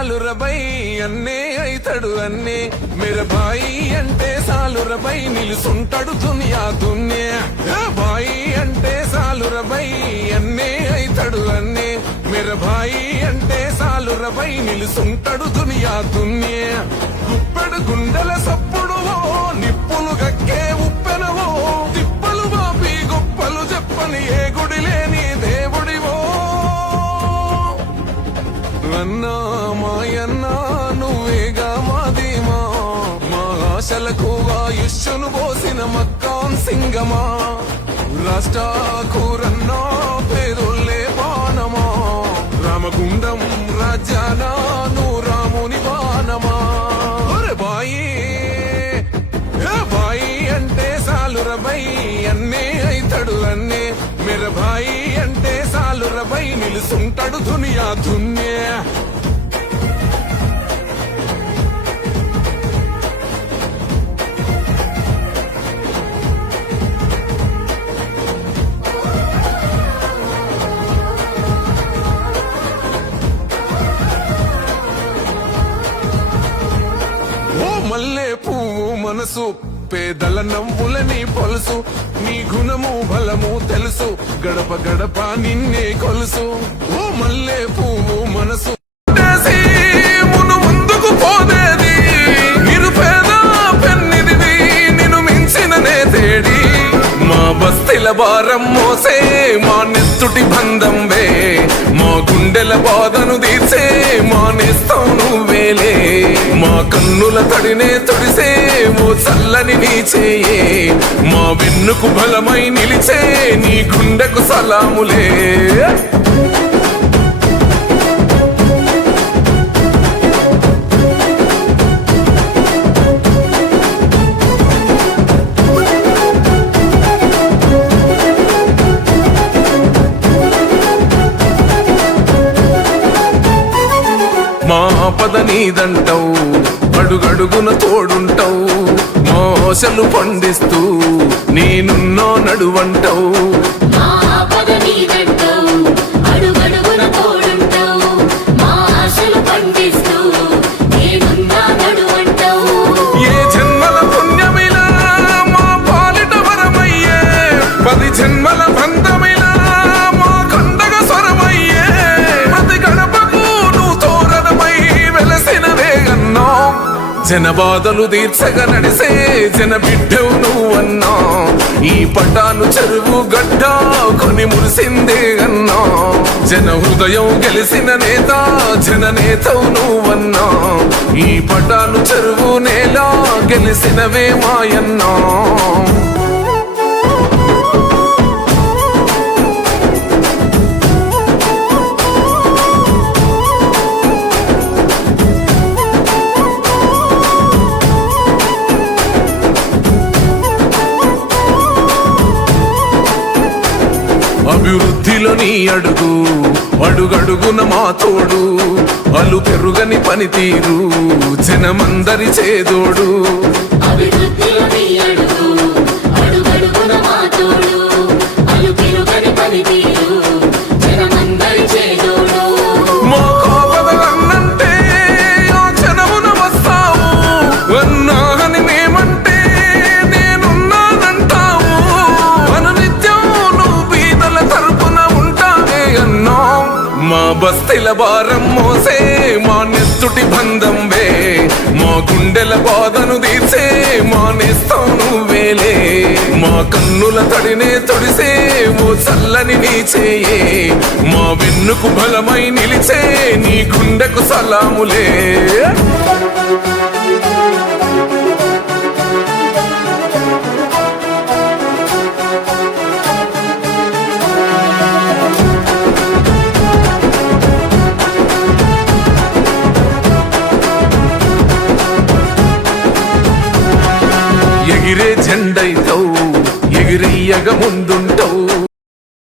సాలు రబై అన్నే అయితడు అన్నే మేర బాయి అంటే సాలు రబై నిలుసుంటాడు దునియా దున్నే బాయి అంటే సాలు రబై అన్నే అయితడు అన్నే మేర బాయి అంటే సాలు రబై నిలుసుంటాడు దునియా దున్నే గుప్పెడు గుండెల సప్పుడు నిప్పులు గక్కే ఉప్పెనవో తిప్పలు బాపి గొప్పలు చెప్పని ఏ గుడి లేని దేవుడివో అన్నా మాయన్నా నువ్వేగా మాదేమా మా ఆశలకు ఆయుష్ను పోసిన మక్కాన్ సింగమా రాష్ట్రకూరన్నా పేరులే బాణమా రామగుండం రాజ్యానా నువ్వు రాముని బాణమా బాయి బాయి అంటే సాలు రబై అన్నే అయితడు అన్నే మేర బాయి అంటే సాలు రబై నిలుసుంటాడు దునియా దున్నే మల్లె పువ్వు మనసు పేదల నవ్వులని పొలుసు నీ గుణము బలము తెలుసు గడప గడప నిన్నే కొలుసు ఓ మల్లె పువ్వు మనసు మును ముందుకు పోదేది నిరుపేద పెన్నిదివి నిన్ను మించిన నేతేడి మా బస్తీల భారం మోసే మా నెత్తుటి బంధం వే మా గుండెల బాధను తీర్చే మా నేస్తం నువ్వేలే మా కన్నుల తడినే తొడిసే ఓ చల్లని నీ చేయే మా వెన్నుకు బలమై నిలిచే నీ గుండెకు సలాములే మా పద నీదంటావు అడుగడుగున తోడుంటావు మోసలు పండిస్తూ నేనున్నో నడువంటావు ఏ జన్మల పుణ్యమిలా మా పాలిట వరమయ్యే 10 జన్మల బంధమిలా మా కండగ స్వరమయ్యే ప్రతి గడపకు నువ్వు తోరణమై వెలసిన వేగన్నా జన బాధలు తీర్చగా నడిసే జన బిడ్డవు నువ్వన్నా ఈ పటాను చెరువు గడ్డ కొని మురిసిందే అన్నా జన హృదయం గెలిసిన నేత జన నేతవు నువ్వన్నా ఈ పటాను చెరువు నేల గెలిసినవే మాయన్నా అభివృద్ధిలో నీ అడుగు అడుగడుగున మా తోడు అలు పెరుగని పనితీరు జనమందరి చేదోడు మా కాపదలన్నంటే ఆ జనమున వస్తావు అన్నాని మేమంటే నేనున్నానంటావు అనునిత్యం నువ్వు బీదల తరపున ఉంటావే అన్నా మా బస్తీల భారం మోసే మా నెత్తుటి బంధం వే మా గుండెల బాధను తీర్చే మా నేస్తం నువ్వేలే మా కన్నుల తడినే తొడిసే ఓ చల్లని నీ చేయే మా వెన్నుకు బలమై నిలిచే నీ గుండెకు సలాములే ఎగిరే జెండైతావు ఎగిరెయ్యగ ముందు